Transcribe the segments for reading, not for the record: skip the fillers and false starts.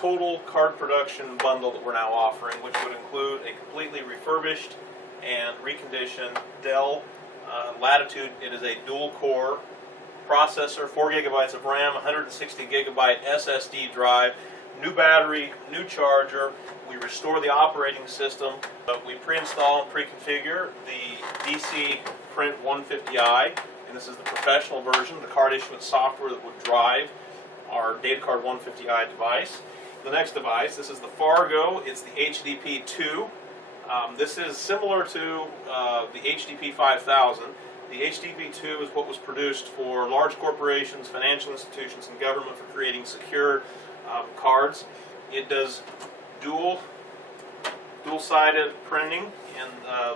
total card production bundle that we're now offering, which would include a completely refurbished and reconditioned Dell Latitude. It is a dual-core processor, 4 gigabytes of RAM, 160 gigabyte SSD drive, new battery, new charger. We restore the operating system. We pre-install and pre-configure the DCPrint 150i, and this is the professional version, the card issuance software that would drive our Datacard 150i device. The next device, this is the Fargo. It's the HDPii 2. This is similar to the HDPii 5000. The HDPii 2 is what was produced for large corporations, financial institutions, and government for creating secure cards. It does dual-sided printing, and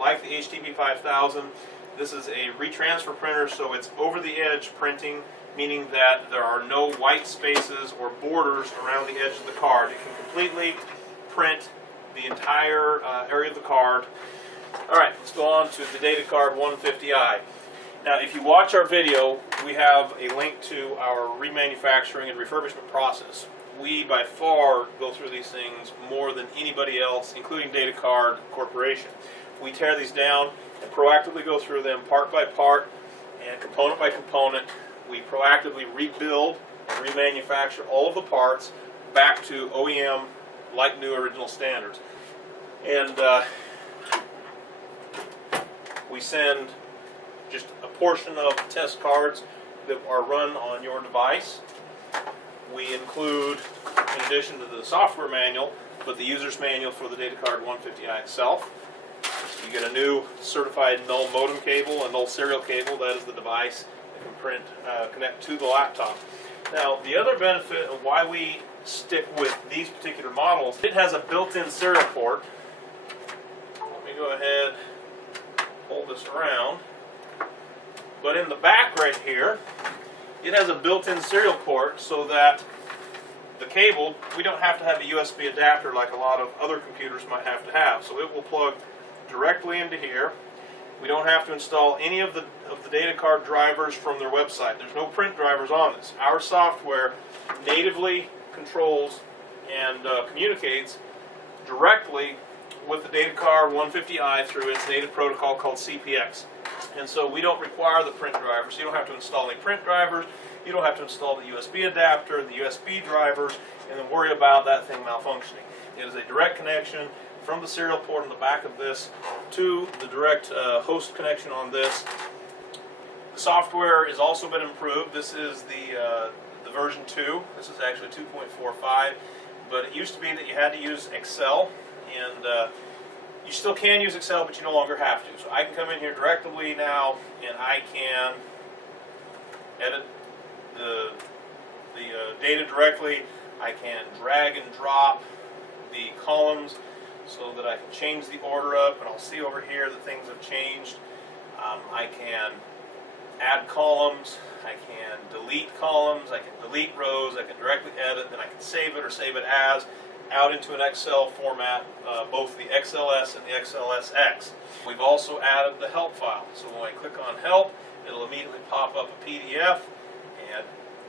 like the HDPii 5000, this is a retransfer printer, so it's over-the-edge printing, meaning that there are no white spaces or borders around the edge of the card. It can completely print the entire area of the card. Alright, let's go on to the Datacard 150i. Now, if you watch our video, we have a link to our remanufacturing and refurbishment process. We, by far, go through these things more than anybody else, including Datacard Corporation. We tear these down and proactively go through them part by part and component by component. We proactively rebuild and remanufacture all of the parts back to OEM like new original standards. And we send just a portion of the test cards that are run on your device. We include, in addition to the software manual, but the user's manual for the Datacard 150i itself. You get a new certified null modem cable, a null serial cable. That is the device that can connect to the laptop. Now, the other benefit of why we stick with these particular models, it has a built-in serial port. Let me go ahead and pull this around. But in the back right here, it has a built-in serial port so that the cable, we don't have to have a USB adapter like a lot of other computers might have to have. So it will plug directly into here. We don't have to install any of the Datacard drivers from their website. There's no print drivers on this. Our software natively controls and communicates directly with the Datacard 150i through its native protocol called CPX. And so we don't require the print drivers. You don't have to install any print drivers. You don't have to install the USB adapter, the USB drivers, and then worry about that thing malfunctioning. It is a direct connection from the serial port on the back of this to the direct host connection on this. The software has also been improved. This is the version 2. This is actually 2.45, but it used to be that you had to use Excel, and you still can use Excel, but you no longer have to. So I can come in here directly now, and I can edit the data directly. I can drag and drop the columns so that I can change the order up, and I'll see over here that things have changed. I can add columns, I can delete columns, I can delete rows, I can directly edit, then I can save it or save it as out into an Excel format, both the XLS and the XLSX. We've also added the help file. So when I click on help, it'll immediately pop up a PDF, and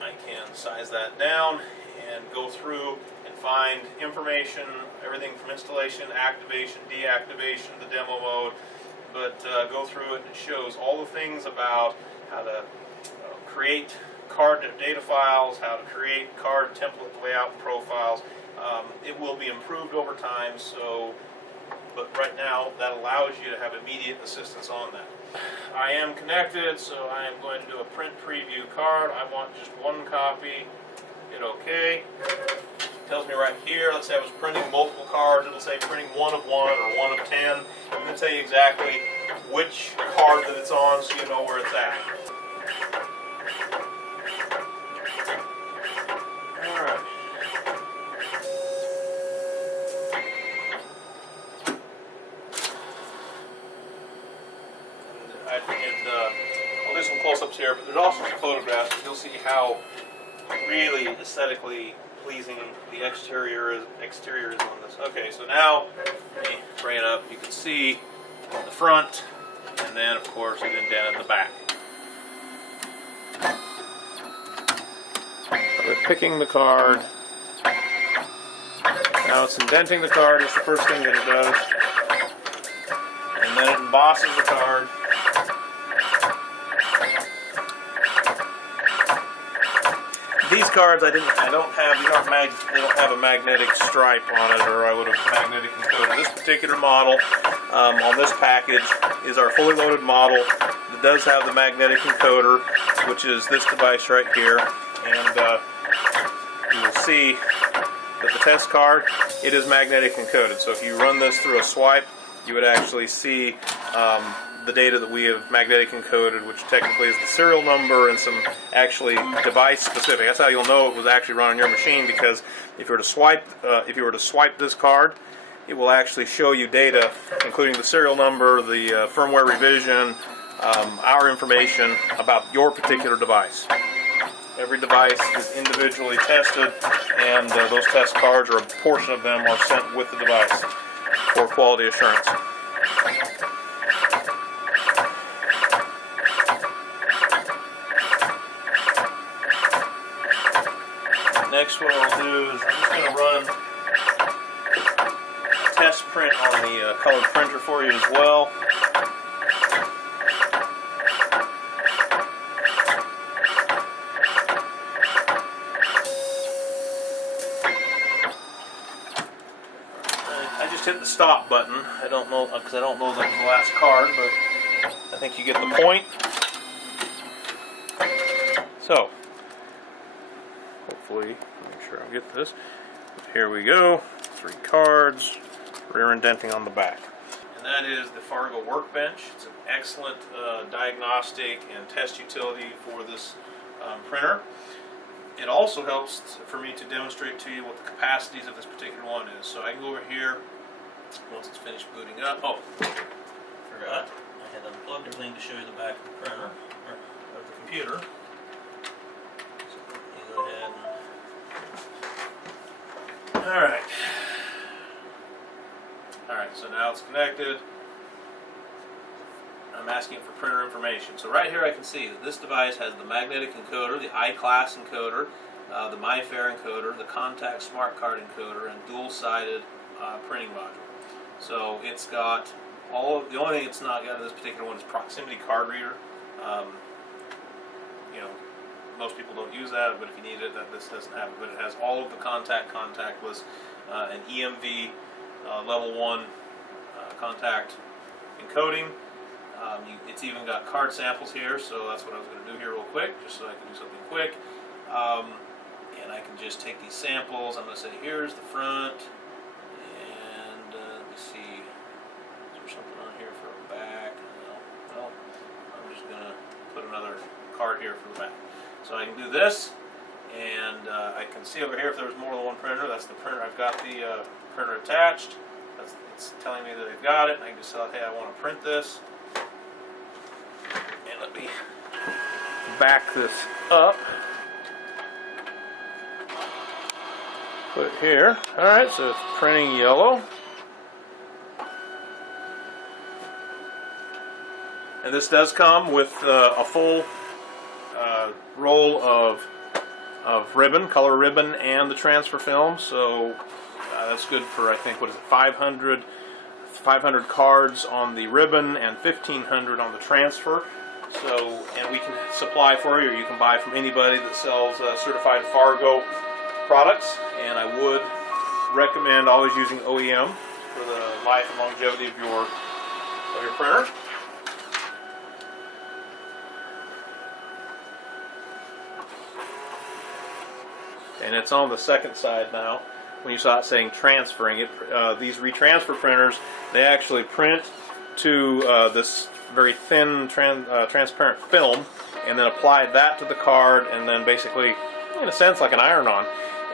I can size that down and go through and find information, everything from installation, activation, deactivation, the demo mode, but go through it and it shows all the things about how to create card data files, how to create card template layout profiles. It will be improved over time, but right now that allows you to have immediate assistance on that. I am connected, so I am going to do a print preview card. I want just one copy. Hit OK. It tells me right here, let's say I was printing multiple cards, it'll say printing 1 of 1 or 1 of 10. I'm going to tell you exactly which card that it's on so you know where it's at. Alright. I think I'll do some close-ups here, but there's also some photographs. You'll see how really aesthetically pleasing the exterior is on this. Okay, so now let me bring it up. You can see the front, and then of course it indented the back. We're picking the card, Now it's indenting the card, it's the first thing that it does. And then it embosses the card. These cards they don't have a magnetic stripe on it, or I would have magnetic encoded. This particular model on this package is our fully loaded model. It does have the magnetic encoder, which is this device right here, and you will see that the test card, it is magnetic encoded. So if you run this through a swipe, you would actually see the data that we have magnetic encoded, which technically is the serial number and some actually device specific. That's how you'll know it was actually run on your machine, because if you were to swipe this card, it will actually show you data, including the serial number, the firmware revision, our information about your particular device. Every device is individually tested, and those test cards, or a portion of them, are sent with the device for quality assurance. Next, what I'll do is I'm just going to run a test print on the colored printer for you as well. I just hit the stop button. I don't know, because I don't know that was the last card, but I think you get the point. So, hopefully, make sure I get this. Here we go. 3 cards, rear indenting on the back. And that is the Fargo Workbench. It's an excellent diagnostic and test utility for this printer. It also helps for me to demonstrate to you what the capacities of this particular one is. So I can go over here once it's finished booting up. Oh, forgot. I had unplugged everything to show you the back of the printer, or of the computer. Go ahead and... Alright, so now it's connected. I'm asking for printer information. So right here I can see that this device has the magnetic encoder, the I-class encoder, the MyFair encoder, the Contact Smart Card encoder, and dual-sided printing module. So it's got all of, the only thing it's not got in this particular one is proximity card reader. You know, most people don't use that, but if you need it, this doesn't have it. But it has all of the contactless, and EMV level 1 contact encoding. It's even got card samples here, so that's what I was going to do here real quick, just so I can do something quick. And I can just take these samples. I'm going to say, here's the front, and let me see, is there something on here for a back? No, I'm just going to put another card here for the back. So I can do this, and I can see over here if there's more than one printer. That's the printer. I've got the printer attached. It's telling me that they've got it, and I can just say, hey, I want to print this. And let me back this up. Put it here. Alright, so it's printing yellow. And this does come with a full roll of ribbon, color ribbon, and the transfer film. So that's good for, I think, what is it, 500 cards on the ribbon and 1,500 on the transfer. So, and we can supply for you, or you can buy from anybody that sells certified Fargo products. And I would recommend always using OEM for the life and longevity of your printer. And it's on the second side now. When you saw it saying transferring, these retransfer printers, they actually print to this very thin transparent film, and then apply that to the card, and then basically, in a sense, like an iron-on.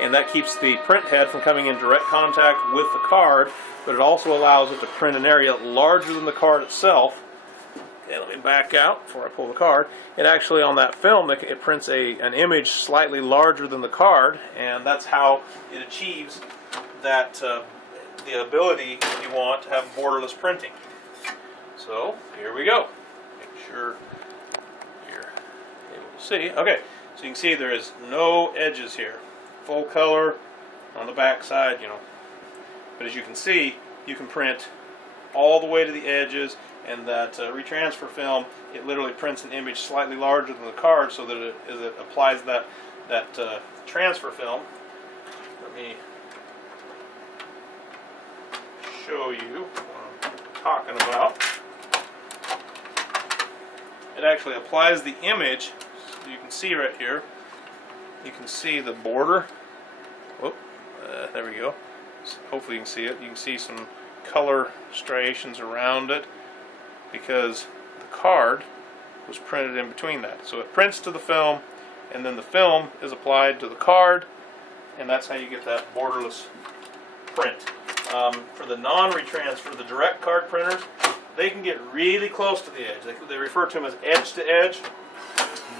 And that keeps the print head from coming in direct contact with the card, but it also allows it to print an area larger than the card itself. Okay, let me back out before I pull the card. It actually, on that film, it prints an image slightly larger than the card, and that's how it achieves that the ability you want to have borderless printing. So here we go. Make sure you're able to see. Okay, so you can see there is no edges here. Full color on the back side, you know, But as you can see, you can print all the way to the edges, and that retransfer film, it literally prints an image slightly larger than the card, so that as it applies that transfer film. Let me show you what I'm talking about. It actually applies the image. So you can see right here. You can see the border. Whoop, there we go. So hopefully you can see it. You can see some color striations around it because the card was printed in between that. So it prints to the film, and then the film is applied to the card, and that's how you get that borderless print. For the non-retransfer, the direct card printers, they can get really close to the edge. They refer to them as edge to edge,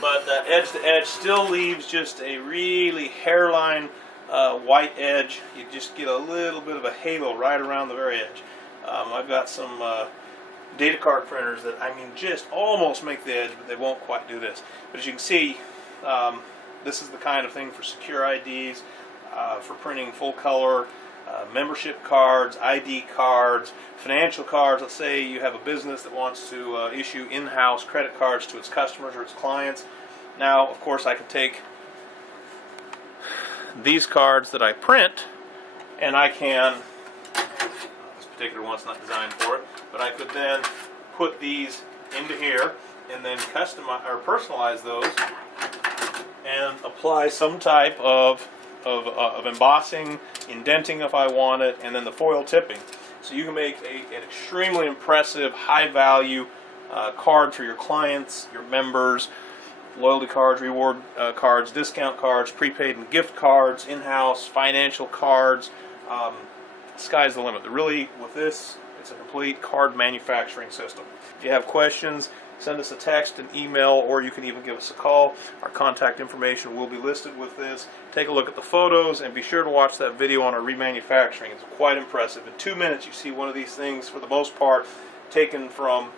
but that edge to edge still leaves just a really hairline white edge. You just get a little bit of a halo right around the very edge. I've got some Datacard printers that, I mean, just almost make the edge, but they won't quite do this. But as you can see, this is the kind of thing for secure IDs, for printing full color, membership cards, ID cards, financial cards. Let's say you have a business that wants to issue in-house credit cards to its customers or its clients. Now, of course, I can take these cards that I print, and I can, this particular one's not designed for it, but I could then put these into here and then customize or personalize those and apply some type of embossing, indenting if I want it, and then the foil tipping. So you can make an extremely impressive, high-value card for your clients, your members, loyalty cards, reward cards, discount cards, prepaid and gift cards, in-house financial cards. Sky's the limit. Really, with this, it's a complete card manufacturing system. If you have questions, send us a text, an email, or you can even give us a call. Our contact information will be listed with this. Take a look at the photos, and be sure to watch that video on our remanufacturing. It's quite impressive. In 2 minutes, you see one of these things, for the most part, taken from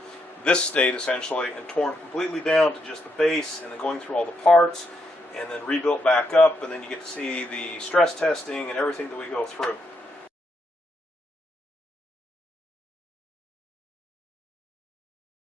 this state, essentially, and torn completely down to just the base, and then going through all the parts, and then rebuilt back up, and then you get to see the stress testing and everything that we go through.